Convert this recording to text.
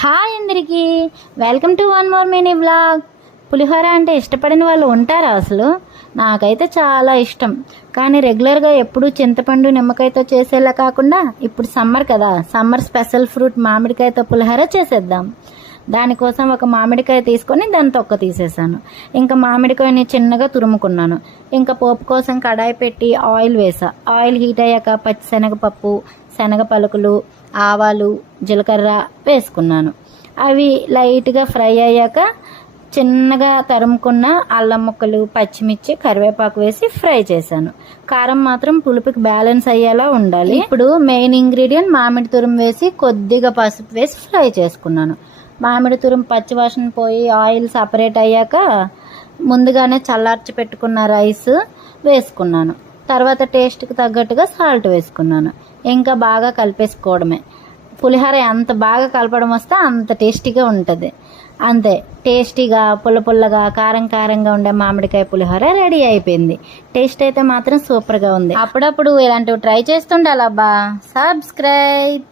Hi అందరికీ, welcome to one more mini vlog. Pulihora అంటే ఇష్టపడిన వాళ్ళు ఉంటారా? అసలు నాకైతే చాలా ఇష్టం. కానీ రెగ్యులర్గా ఎప్పుడూ చింతపండు నిమ్మకాయతో చేసేలా కాకుండా ఇప్పుడు సమ్మర్ కదా, సమ్మర్ స్పెషల్ ఫ్రూట్ మామిడికాయతో పులిహోర చేసేద్దాం. దానికోసం ఒక మామిడికాయ తీసుకొని దాని తొక్క తీసేసాను. ఇంకా మామిడికాయని చిన్నగా తురుముకున్నాను. ఇంకా పోపు కోసం కడాయి పెట్టి ఆయిల్ వేసా. ఆయిల్ హీట్ అయ్యాక పచ్చిశనగపప్పు, శనగ పలుకులు, ఆవాలు, జీలకర్ర వేసుకున్నాను. అవి లైట్గా ఫ్రై అయ్యాక చిన్నగా తరుముకున్న అల్లం ముక్కలు, పచ్చిమిర్చి, కరివేపాకు వేసి ఫ్రై చేశాను. కారం మాత్రం పులుపుకి బ్యాలెన్స్ అయ్యేలా ఉండాలి. ఇప్పుడు మెయిన్ ఇంగ్రీడియంట్ మామిడి తురుము వేసి కొద్దిగా పసుపు వేసి ఫ్రై చేసుకున్నాను. మామిడి తురుము పచ్చివాసన పోయి ఆయిల్ సపరేట్ అయ్యాక ముందుగానే చల్లార్చి పెట్టుకున్న రైస్ వేసుకున్నాను. తర్వాత టేస్ట్కి తగ్గట్టుగా సాల్ట్ వేసుకున్నాను. ఇంకా బాగా కలిపేసుకోవడమే. పులిహోర ఎంత బాగా కలపడం వస్తే అంత టేస్టీగా ఉంటుంది. అంతే, టేస్టీగా పుల్ల పుల్లగా కారం కారంగా ఉండే మామిడికాయ పులిహోర రెడీ అయిపోయింది. టేస్ట్ అయితే మాత్రం సూపర్గా ఉంది. అప్పుడప్పుడు ఇలాంటివి ట్రై చేస్తుండాలబ్బా. సబ్స్క్రైబ్.